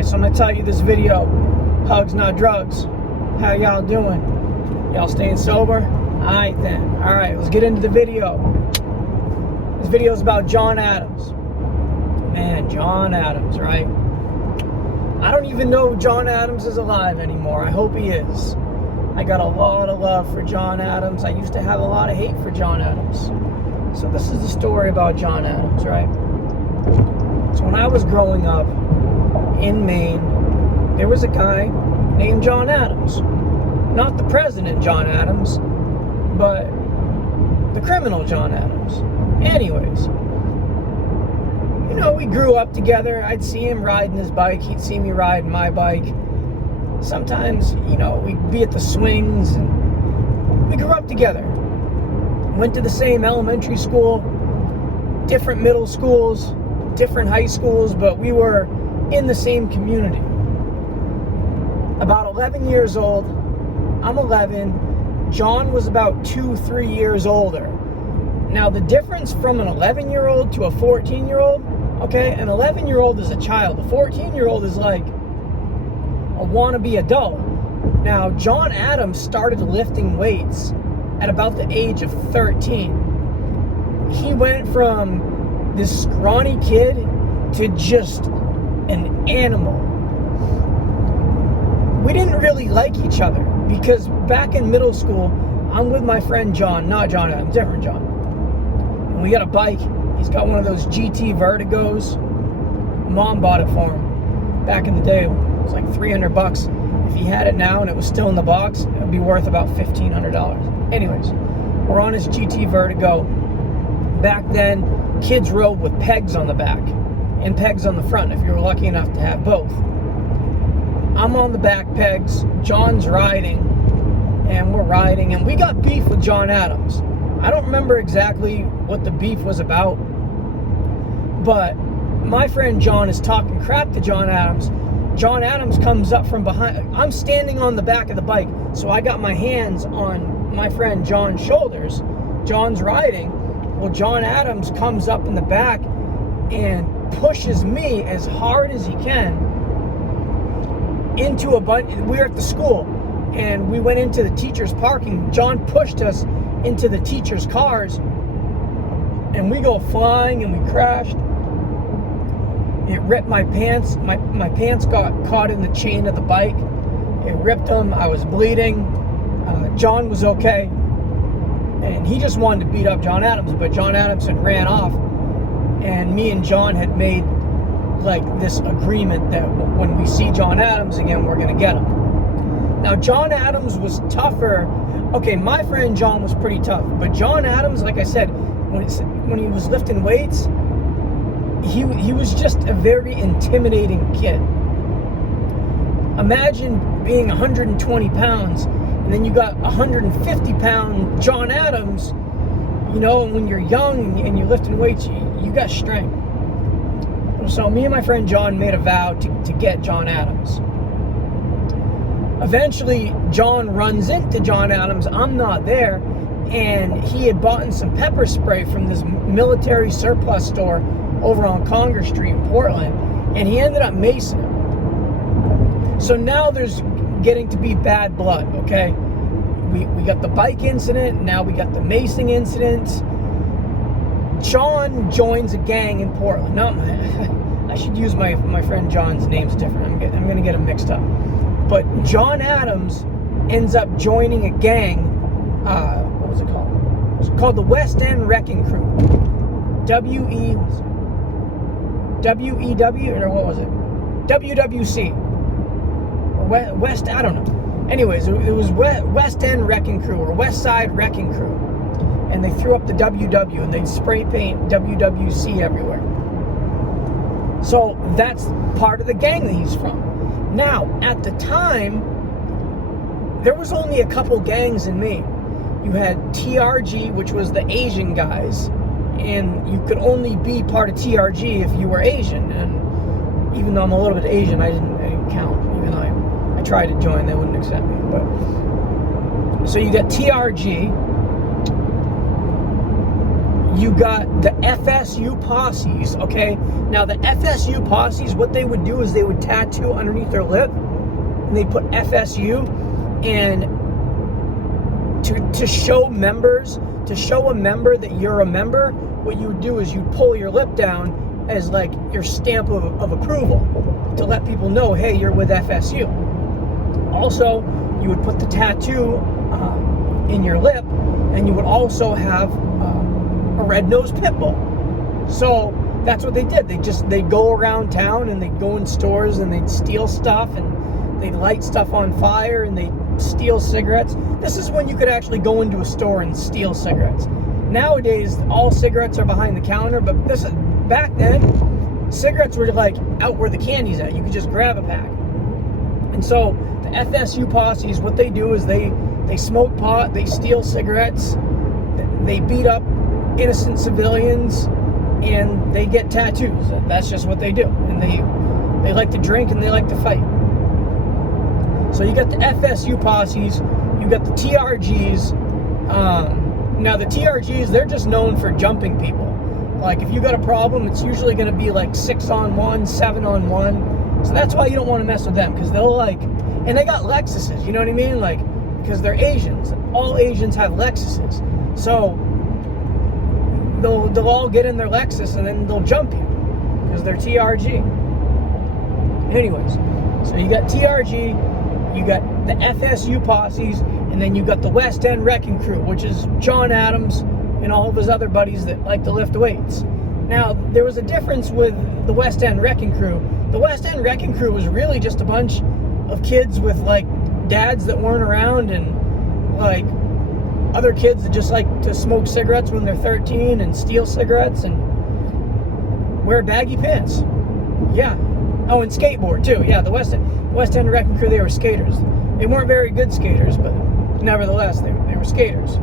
Alright, so I'm going to tell you this video, hugs not drugs. How y'all doing? Y'all staying sober? Alright then. Alright, let's get into the video. This video is about John Adams. Man, John Adams, right? I don't even know if John Adams is alive anymore. I hope he is. I got a lot of love for John Adams. I used to have a lot of hate for John Adams. So this is the story about John Adams, right? So when I was growing up in Maine, there was a guy named John Adams. Not the president John Adams, but the criminal John Adams. Anyways, you know, we grew up together. I'd see him riding his bike. He'd see me riding my bike. Sometimes, you know, we'd be at the swings, and we grew up together. Went to the same elementary school, different middle schools, different high schools, but we were in the same community. About 11 years old, I'm 11. John was about 2-3 years older. Now, the difference from an 11-year-old to a 14-year-old, okay, an 11-year-old is a child. A 14-year-old is like a wannabe adult. Now, John Adams started lifting weights at about the age of 13. He went from this scrawny kid to just an animal. We didn't really like each other because back in middle school, I'm with my friend John, not John Adams, different John. And we got a bike. He's got one of those GT Vertigos. Mom bought it for him. Back in the day, it was like $300. If he had it now and it was still in the box, it would be worth about $1,500. Anyways, we're on his GT Vertigo. Back then, kids rode with pegs on the back and pegs on the front if you were lucky enough to have both. I'm on the back pegs, John's riding, and we're riding, and we got beef with John Adams. I don't remember exactly what the beef was about, but my friend John is talking crap to John Adams. John Adams comes up from behind. I'm standing on the back of the bike, so I got my hands on my friend John's shoulders. John's riding. Well, John Adams comes up in the back and pushes me as hard as he can into a bunch. We were at the school, and we went into the teacher's parking. John pushed us into the teacher's cars, and we go flying, and we crashed. It ripped my pants. My pants got caught in the chain of the bike. It ripped them. I was bleeding. John was okay. And he just wanted to beat up John Adams, but John Adams had ran off, and me and John had made like this agreement that when we see John Adams again, we're gonna get him. Now, John Adams was tougher. Okay, my friend John was pretty tough, but John Adams, like I said, when he was lifting weights, he was just a very intimidating kid. Imagine being 120 pounds, and then you got 150-pound John Adams, you know, and when you're young and you're lifting weights, you got strength. So me and my friend John made a vow to get John Adams. Eventually, John runs into John Adams. I'm not there, and he had bought some pepper spray from this military surplus store over on Congress Street in Portland, and he ended up macing him. So now there's getting to be bad blood, okay? We got the bike incident, now we got the macing incident. John joins a gang in Portland. I should use my friend John's names different. I'm gonna get them mixed up. But John Adams ends up joining a gang. What was it called? It was called the West End Wrecking Crew. WEW, or what was it? WWC. West, I don't know. Anyways, it was West End Wrecking Crew, or West Side Wrecking Crew. And they threw up the WW, and they'd spray paint WWC everywhere. So that's part of the gang that he's from. Now, at the time, there was only a couple gangs in Maine. You had TRG, which was the Asian guys, and you could only be part of TRG if you were Asian. And even though I'm a little bit Asian, I didn't count. Even though I tried to join, they wouldn't accept me. But so you got TRG. you got the FSU posses, okay? Now, the FSU posses, what they would do is they would tattoo underneath their lip, and they put FSU, and to show members, to show a member that you're a member, what you would do is you'd pull your lip down as like your stamp of approval to let people know, hey, you're with FSU. Also, you would put the tattoo in your lip, and you would also have a red-nosed pit bull. So that's what they did. They'd go around town, and they'd go in stores, and they'd steal stuff, and they'd light stuff on fire, and they'd steal cigarettes. This is when you could actually go into a store and steal cigarettes. Nowadays, all cigarettes are behind the counter, but back then, cigarettes were like out where the candy's at. You could just grab a pack. And so the FSU posses, what they do is they smoke pot, they steal cigarettes, they beat up innocent civilians, and they get tattoos. That's just what they do. And they like to drink, and they like to fight. So you got the FSU posses, you got the TRGs. Now the TRGs, they're just known for jumping people. Like if you got a problem, it's usually going to be like 6-on-1, 7-on-1. So that's why you don't want to mess with them, because they'll like, and they got Lexuses, you know what I mean? Like, because they're Asians. All Asians have Lexuses. So they'll all get in their Lexus, and then they'll jump you because they're TRG. Anyways, so you got TRG, you got the FSU posses, and then you got the West End Wrecking Crew, which is John Adams and all of his other buddies that like to lift weights. Now, there was a difference with the West End Wrecking Crew. The West End Wrecking Crew was really just a bunch of kids with like dads that weren't around, and like other kids that just like to smoke cigarettes when they're 13 and steal cigarettes and wear baggy pants. Yeah. Oh, and skateboard too. Yeah, the West End Wrecking Crew, they were skaters. They weren't very good skaters, but nevertheless, they were skaters.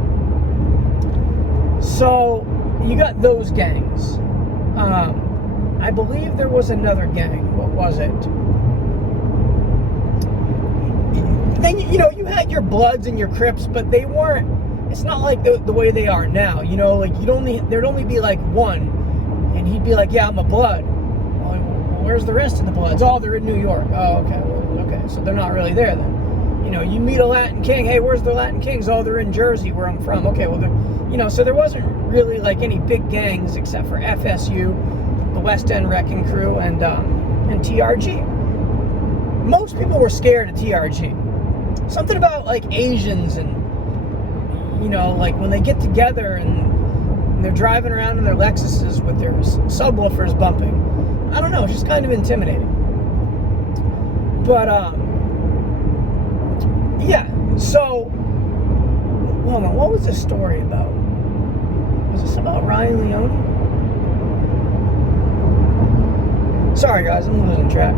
So you got those gangs. I believe there was another gang. What was it? Then, you know, you had your Bloods and your Crips, but they weren't, it's not like the way they are now. You know, like there'd only be like one, and he'd be like, yeah, I'm a Blood. Well, where's the rest of the Bloods? Oh, they're in New York. Oh, okay. Well, okay, so they're not really there then. You know, you meet a Latin King. Hey, where's the Latin Kings? Oh, they're in Jersey, where I'm from. Okay, well, you know, so there wasn't really like any big gangs except for FSU, the West End Wrecking Crew, and TRG. Most people were scared of TRG. Something about like Asians, and you know, like when they get together and they're driving around in their Lexuses with their subwoofers bumping. I don't know, it's just kind of intimidating. But yeah, so hold on, what was this story about? Was this about Ryan Leone? Sorry guys, I'm losing track.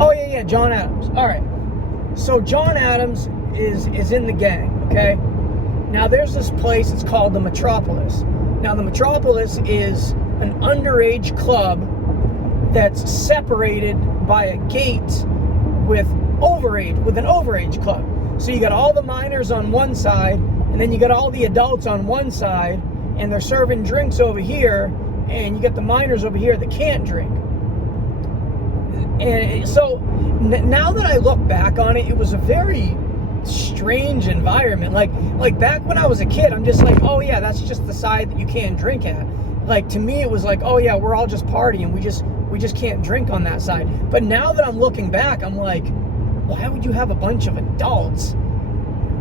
Oh yeah, John Adams. Alright. So John Adams is in the gang, okay? Now there's this place, it's called the Metropolis. Now the Metropolis is an underage club that's separated by a gate with an overage club. So you got all the minors on one side, and then you got all the adults on one side, and they're serving drinks over here, and you got the minors over here that can't drink. And so now that I look back on it, it was a very strange environment. Like back when I was a kid, I'm just like, oh yeah, that's just the side that you can't drink at. Like to me, it was like, oh yeah, we're all just partying. We just can't drink on that side. But now that I'm looking back, I'm like, why would you have a bunch of adults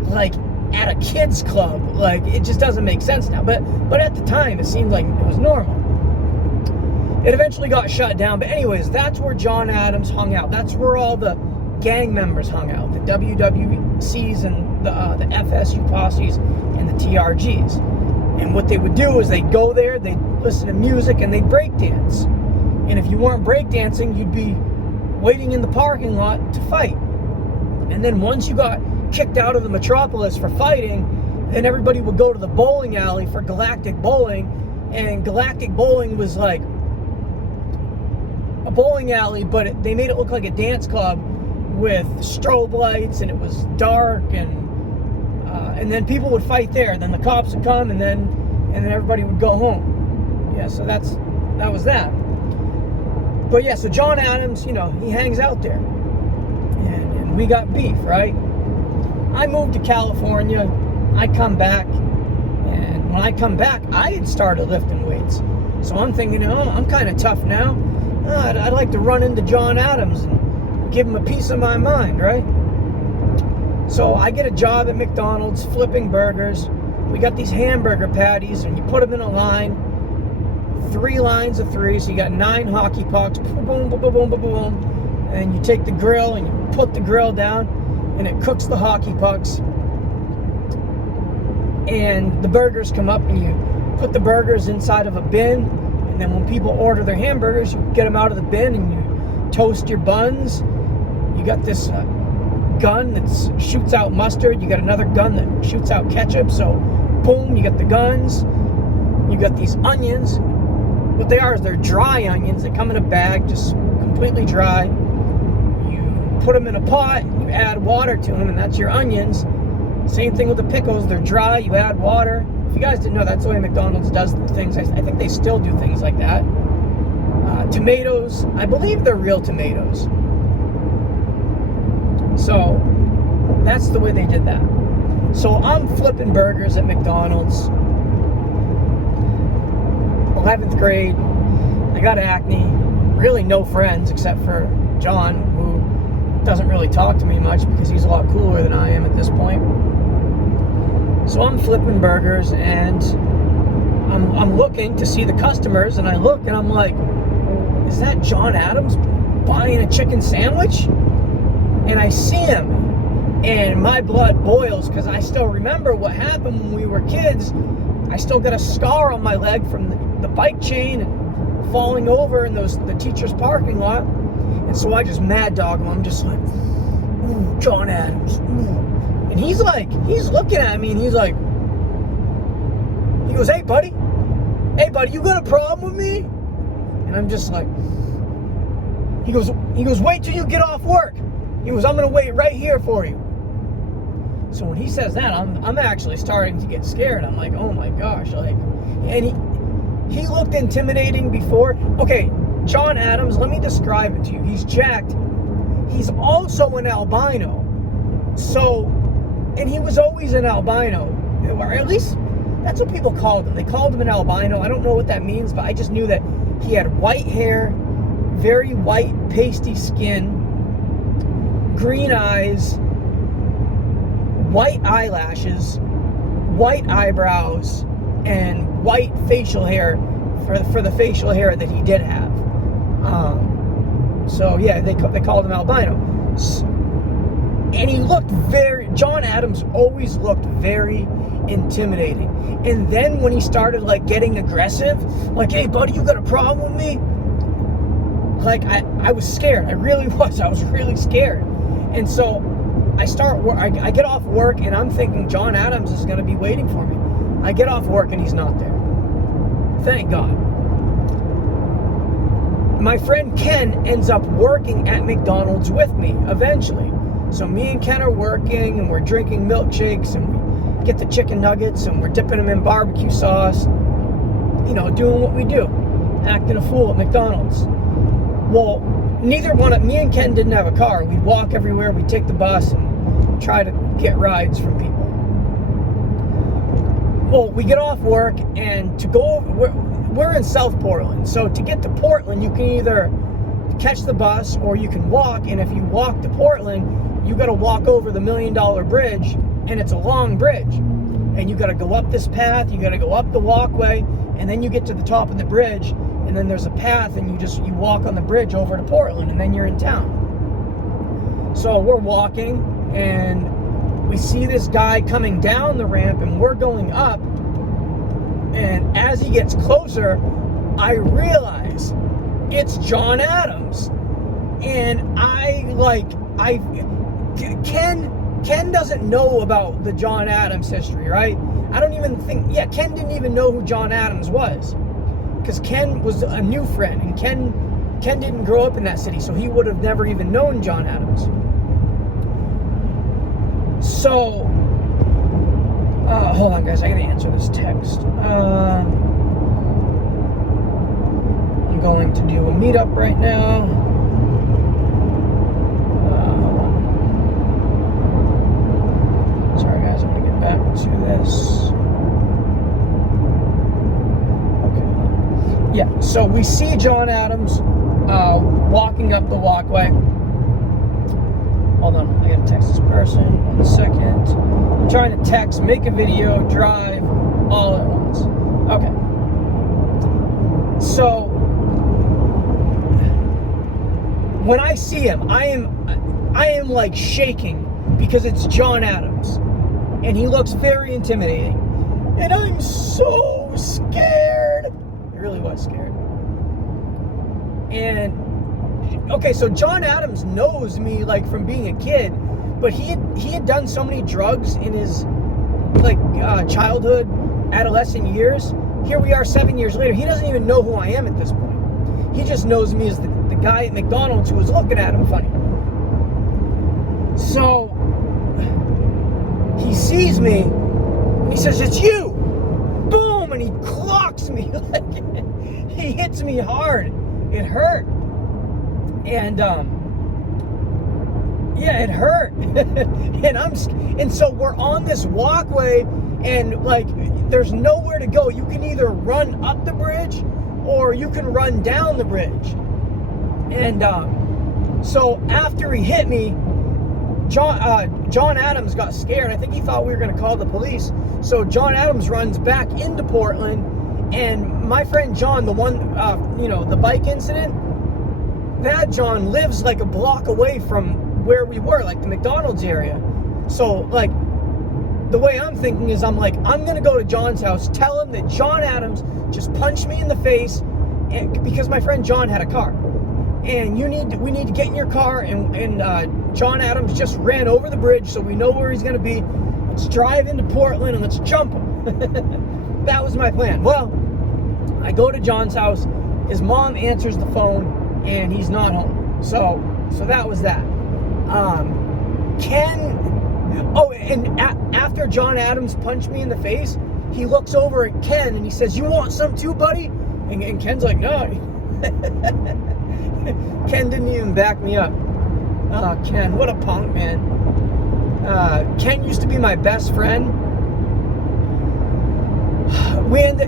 like at a kids club? Like it just doesn't make sense now. But at the time, it seemed like it was normal. It eventually got shut down, but anyways, that's where John Adams hung out. That's where all the gang members hung out, the WWCs and the FSU posses and the TRGs. And what they would do is they'd go there, they'd listen to music, and they'd breakdance. And if you weren't breakdancing, you'd be waiting in the parking lot to fight. And then once you got kicked out of the Metropolis for fighting, then everybody would go to the bowling alley for Galactic Bowling. And Galactic Bowling was like a bowling alley, but they made it look like a dance club with strobe lights, and it was dark, and then people would fight there. Then the cops would come, and then everybody would go home. Yeah, so that was that. But yeah, so John Adams, you know, he hangs out there. And we got beef, right? I moved to California. I come back. And when I come back, I had started lifting weights. So I'm thinking, oh, I'm kind of tough now. I'd like to run into John Adams and give him a piece of my mind, right? So I get a job at McDonald's flipping burgers. We got these hamburger patties, and you put them in a line, 3 lines of 3, so you got 9 hockey pucks, boom, boom, boom, boom, boom, boom, and you take the grill and you put the grill down, and it cooks the hockey pucks, and the burgers come up, and you put the burgers inside of a bin, and then when people order their hamburgers, you get them out of the bin, and you toast your buns. You got this gun that shoots out mustard, you got another gun that shoots out ketchup, so boom, you got the guns. You got these onions. What they are is they're dry onions. They come in a bag, just completely dry. You put them in a pot, you add water to them, and that's your onions. Same thing with the pickles. They're dry, you add water. If you guys didn't know, that's the way McDonald's does things. I think they still do things like that. Tomatoes, I believe they're real tomatoes. So that's the way they did that. So I'm flipping burgers at McDonald's. 11th grade, I got acne, really no friends except for John, who doesn't really talk to me much because he's a lot cooler than I am at this point. So I'm flipping burgers, and I'm looking to see the customers, and I look and I'm like, is that John Adams buying a chicken sandwich? And I see him, and my blood boils because I still remember what happened when we were kids. I still got a scar on my leg from the bike chain and falling over in the teacher's parking lot. And so I just mad dog him. I'm just like, ooh, John Adams. Ooh. And he's looking at me, and he goes, hey buddy, you got a problem with me? And I'm just like, he goes, wait till you get off work. He goes, I'm gonna wait right here for you. So when he says that, I'm actually starting to get scared. I'm like, oh my gosh, like, and he looked intimidating before. Okay, John Adams, let me describe it to you. He's jacked. He's also an albino. So, and he was always an albino, or at least that's what people called him. They called him an albino. I don't know what that means, but I just knew that he had white hair, very white, pasty skin, green eyes, white eyelashes, white eyebrows, and white facial hair for the facial hair that he did have. So yeah, they called him albino. And he looked John Adams always looked very intimidating. And then when he started like getting aggressive, like, hey buddy, you got a problem with me? Like I was scared. I really was. I was really scared. And so I get off work, and I'm thinking John Adams is going to be waiting for me. I get off work, and he's not there. Thank God. My friend Ken ends up working at McDonald's with me eventually. So me and Ken are working, and we're drinking milkshakes, and we get the chicken nuggets, and we're dipping them in barbecue sauce. You know, doing what we do, acting a fool at McDonald's. Well, me and Ken didn't have a car. We'd walk everywhere. We'd take the bus and try to get rides from people. Well, we get off work, and to go, we're in South Portland. So to get to Portland, you can either catch the bus or you can walk. And if you walk to Portland, you got to walk over the $1 Million Bridge, and it's a long bridge. And you got to go up this path. You got to go up the walkway, and then you get to the top of the bridge. And then there's a path, and you walk on the bridge over to Portland, and then you're in town. So we're walking, and we see this guy coming down the ramp, and we're going up. And as he gets closer, I realize it's John Adams. And Ken doesn't know about the John Adams history, right? Ken didn't even know who John Adams was. Because Ken was a new friend, and Ken didn't grow up in that city, so he would have never even known John Adams. So, hold on guys, I gotta answer this text. going to do a meetup right now. Sorry guys, I'm going to get back to this. Okay. Yeah, so we see John Adams walking up the walkway. Hold on, I gotta text this person. 1 second. I'm trying to text, make a video, drive, all at once. Okay. So when I see him, I am like shaking because it's John Adams, and he looks very intimidating, and I'm so scared. I really was scared. And okay, so John Adams knows me like from being a kid, but he had done so many drugs in his like childhood, adolescent years. Here we are 7 years later. He doesn't even know who I am at this point. He just knows me as the guy at McDonald's who was looking at him funny. So he sees me, and he says, "It's you!" Boom, and he clocks me. He hits me hard. It hurt. And yeah, it hurt. and so we're on this walkway, and like there's nowhere to go. You can either run up the bridge or you can run down the bridge. And so after he hit me, John Adams got scared. I think he thought we were going to call the police. So John Adams runs back into Portland, and my friend John, the one the bike incident, that John lives like a block away from where we were, like the McDonald's area. So like the way I'm thinking is I'm gonna go to John's house, tell him that John Adams just punched me in the face, and because my friend John had a car, and we need to get in your car, and John Adams just ran over the bridge, so we know where he's gonna be. Let's drive into Portland and let's jump him. That was my plan. Well, I go to John's house, his mom answers the phone, and he's not home. So that was that. After John Adams punched me in the face, he looks over at Ken and he says, "You want some too, buddy?" And Ken's like, "No." Ken didn't even back me up. Oh, Ken, what a punk, man. Ken used to be my best friend.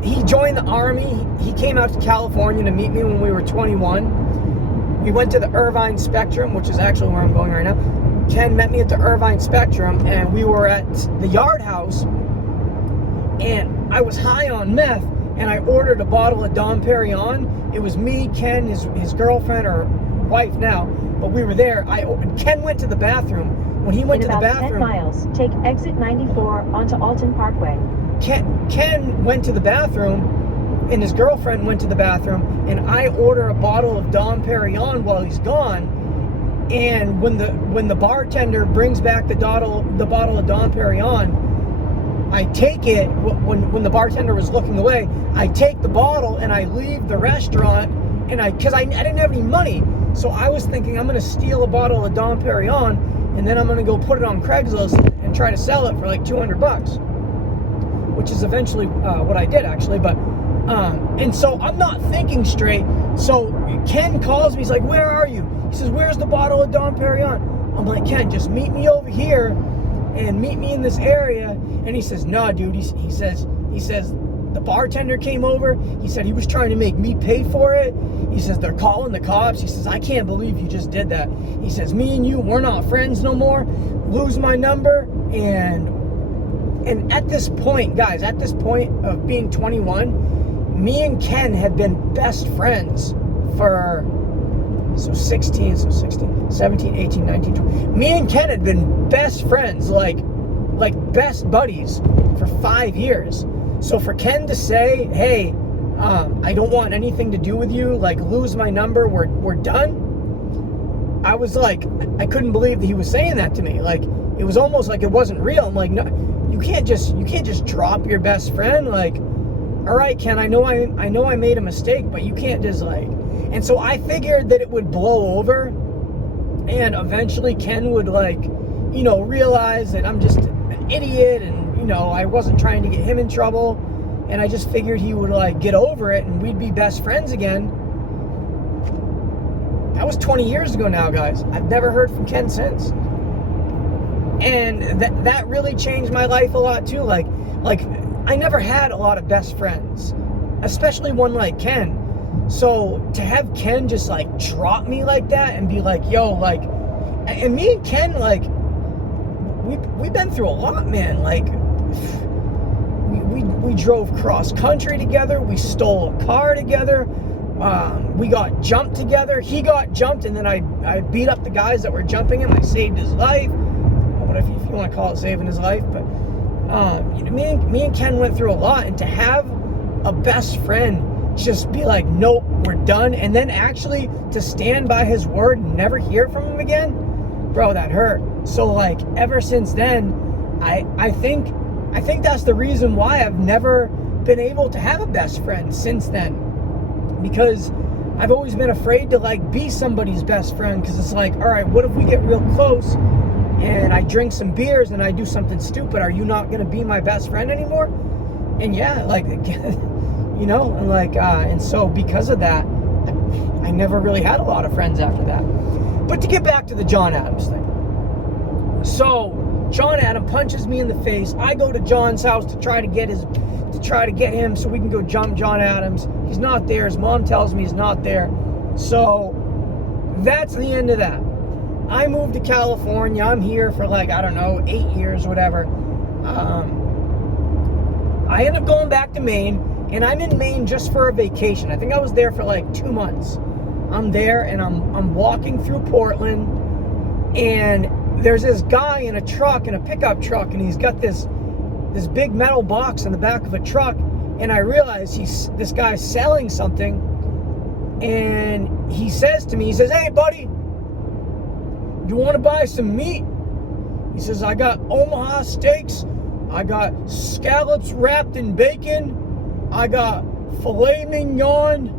He joined the Army. He came out to California to meet me when we were 21. We went to the Irvine Spectrum, which is actually where I'm going right now. Ken met me at the Irvine Spectrum, and we were at the Yard House, and I was high on meth, and I ordered a bottle of Dom Perignon. It was me, Ken, his girlfriend, or wife now, but we were there. Ken went to the bathroom. When he went to the bathroom... In about 10 miles, take exit 94 onto Alton Parkway. Ken went to the bathroom, and his girlfriend went to the bathroom, and I order a bottle of Dom Perignon while he's gone. And when the bartender brings back the bottle of Dom Perignon, I take it. When the bartender was looking away, I take the bottle and I leave the restaurant. And because I didn't have any money, so I was thinking I'm gonna steal a bottle of Dom Perignon, and then I'm gonna go put it on Craigslist and try to sell it for like $200, which is eventually what I did actually. But and so I'm not thinking straight. So Ken calls me. He's like, "Where are you?" He says, "Where's the bottle of Dom Perignon?" I'm like, "Ken, just meet me over here and meet me in this area." And he says, "No, dude." He says the bartender came over. He said he was trying to make me pay for it. He says they're calling the cops. He says, "I can't believe you just did that." He says, "Me and you, we're not friends no more. Lose my number." And at this point, guys, at this point of being 21, me and Ken had been best friends for 17, 18, 19, 20. Me and Ken had been best friends, like best buddies for 5 years. So for Ken to say, "Hey, I don't want anything to do with you, like lose my number, we're done," I was like, I couldn't believe that he was saying that to me. Like, it was almost like it wasn't real. I'm like, "No, you can't just drop your best friend. Like, all right, Ken, I know I made a mistake, but you can't just like..." And so I figured that it would blow over, and eventually Ken would realize that I'm just an idiot, and I wasn't trying to get him in trouble, and I just figured he would get over it, and we'd be best friends again. That was 20 years ago now, guys. I've never heard from Ken since. And that really changed my life a lot too. Like I never had a lot of best friends, especially one like Ken. So to have Ken just like drop me like that and be like, yo, like, and me and Ken, like, we've been through a lot, man. Like, we drove cross country together. We stole a car together. We got jumped together. He got jumped, and then I beat up the guys that were jumping him. I saved his life. If you want to call it saving his life, but me and Ken went through a lot, and to have a best friend just be like, nope, we're done, and then actually to stand by his word and never hear from him again, bro, that hurt. So like ever since then, I think that's the reason why I've never been able to have a best friend since then, because I've always been afraid to like be somebody's best friend, because it's like, all right, what if we get real close and I drink some beers and I do something stupid? Are you not going to be my best friend anymore? And yeah, like, you know, and like, and so because of that, I never really had a lot of friends after that. But to get back to the John Adams thing. So John Adams punches me in the face. I go to John's house to try to get him so we can go jump John Adams. He's not there. His mom tells me he's not there. So that's the end of that. I moved to California. I'm here for like, I don't know, 8 years, whatever. I end up going back to Maine, and I'm in Maine just for a vacation. I think I was there for like 2 months. I'm there, and I'm walking through Portland, and there's this guy in a truck, in a pickup truck, and he's got this big metal box in the back of a truck, and I realize this guy's selling something, and he says to me, he says, "Hey, buddy, you want to buy some meat?" He says, "I got Omaha steaks, I got scallops wrapped in bacon, I got filet mignon,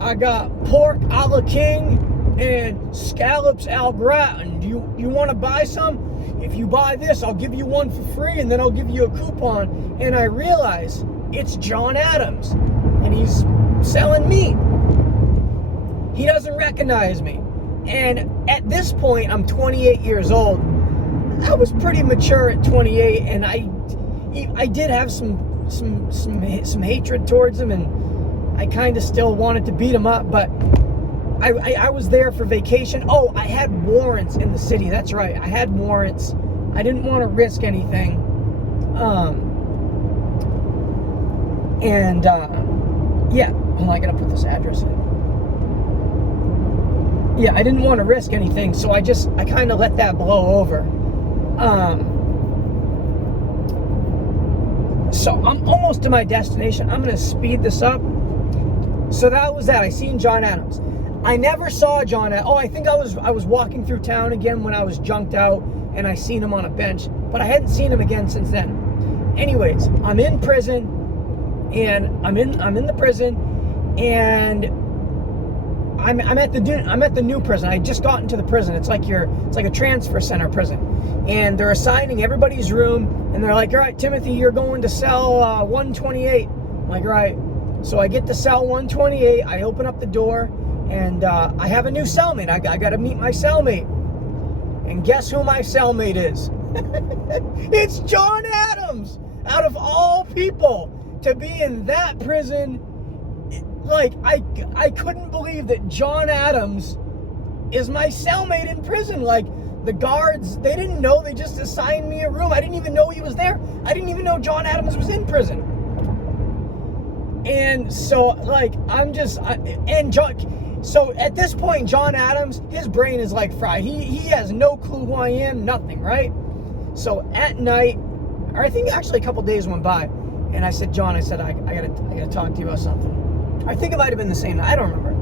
I got pork a la king, and scallops au gratin. Do you want to buy some? If you buy this, I'll give you one for free, and then I'll give you a coupon." And I realize it's John Adams, and he's selling meat. He doesn't recognize me. And at this point, I'm 28 years old. I was pretty mature at 28, and I did have some hatred towards him, and I kind of still wanted to beat him up, but I was there for vacation. Oh, I had warrants in the city. That's right. I had warrants. I didn't want to risk anything. Yeah. Hold on, I gotta put this address in. Yeah, I didn't want to risk anything, so I kind of let that blow over. So I'm almost to my destination. I'm gonna speed this up. So that was that. I seen John Adams. I never saw John Adams. Oh, I think I was walking through town again when I was junked out, and I seen him on a bench, but I hadn't seen him again since then. Anyways, I'm in prison, and I'm in the prison, and I'm at the new prison. I just got into the prison. It's like a transfer center prison, and they're assigning everybody's room, and they're like, "All right, Timothy, you're going to cell 128." I'm like, "All right." So I get to cell 128. I open up the door, and I have a new cellmate. I got to meet my cellmate, and guess who my cellmate is? It's John Adams. Out of all people to be in that prison. Like, I couldn't believe that John Adams is my cellmate in prison. Like, the guards, they didn't know. They just assigned me a room. I didn't even know he was there. I didn't even know John Adams was in prison. And so, like, so at this point, John Adams, his brain is like fried. He has no clue who I am, nothing, right? So at night, or I think actually a couple days went by, and I said, "John," I said, I gotta talk to you about something. I think it might have been the same night. I don't remember.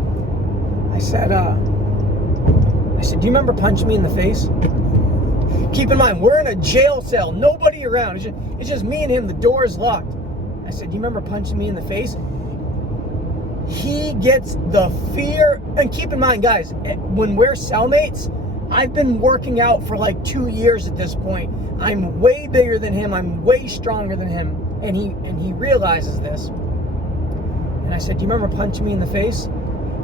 I said, "Do you remember punching me in the face?" Keep in mind, we're in a jail cell. Nobody around. It's just me and him. The door is locked. I said, "Do you remember punching me in the face?" He gets the fear. And keep in mind, guys, when we're cellmates, I've been working out for like 2 years at this point. I'm way bigger than him. I'm way stronger than him. And he realizes this. And I said, "Do you remember punching me in the face?"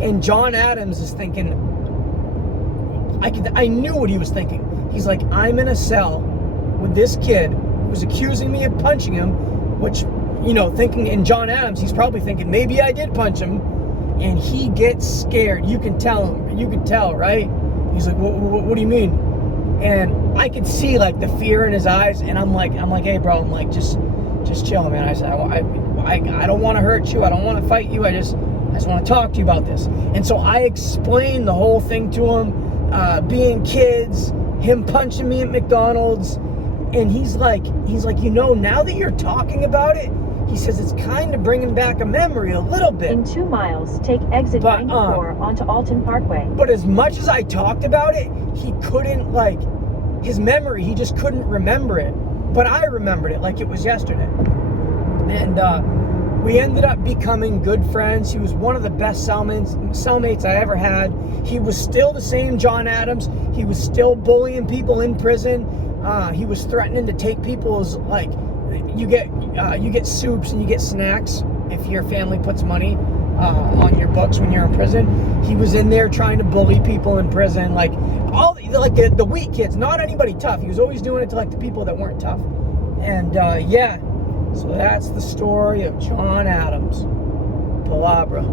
And John Adams is thinking, I knew what he was thinking. He's like, I'm in a cell with this kid who was accusing me of punching him, which, you know, thinking in John Adams, he's probably thinking, maybe I did punch him. And he gets scared. You can tell, right? He's like, what do you mean? And I could see like the fear in his eyes, and I'm like, hey bro, I'm like, just chill, man. I said, I don't want to hurt you. I don't want to fight you. I just want to talk to you about this. And so I explained the whole thing to him, being kids, him punching me at McDonald's, and he's like, you know, now that you're talking about it, he says it's kind of bringing back a memory a little bit. In 2 miles, take exit 94 onto Alton Parkway. But as much as I talked about it, he couldn't, like, his memory, he just couldn't remember it. But I remembered it like it was yesterday. And we ended up becoming good friends. He was one of the best cellmates I ever had. He was still the same John Adams. He was still bullying people in prison. He was threatening to take people's, like, you get soups and you get snacks if your family puts money on your books when you're in prison. He was in there trying to bully people in prison, like the weak kids, not anybody tough. He was always doing it to like the people that weren't tough. And yeah, so that's the story of John Adams. Palabra.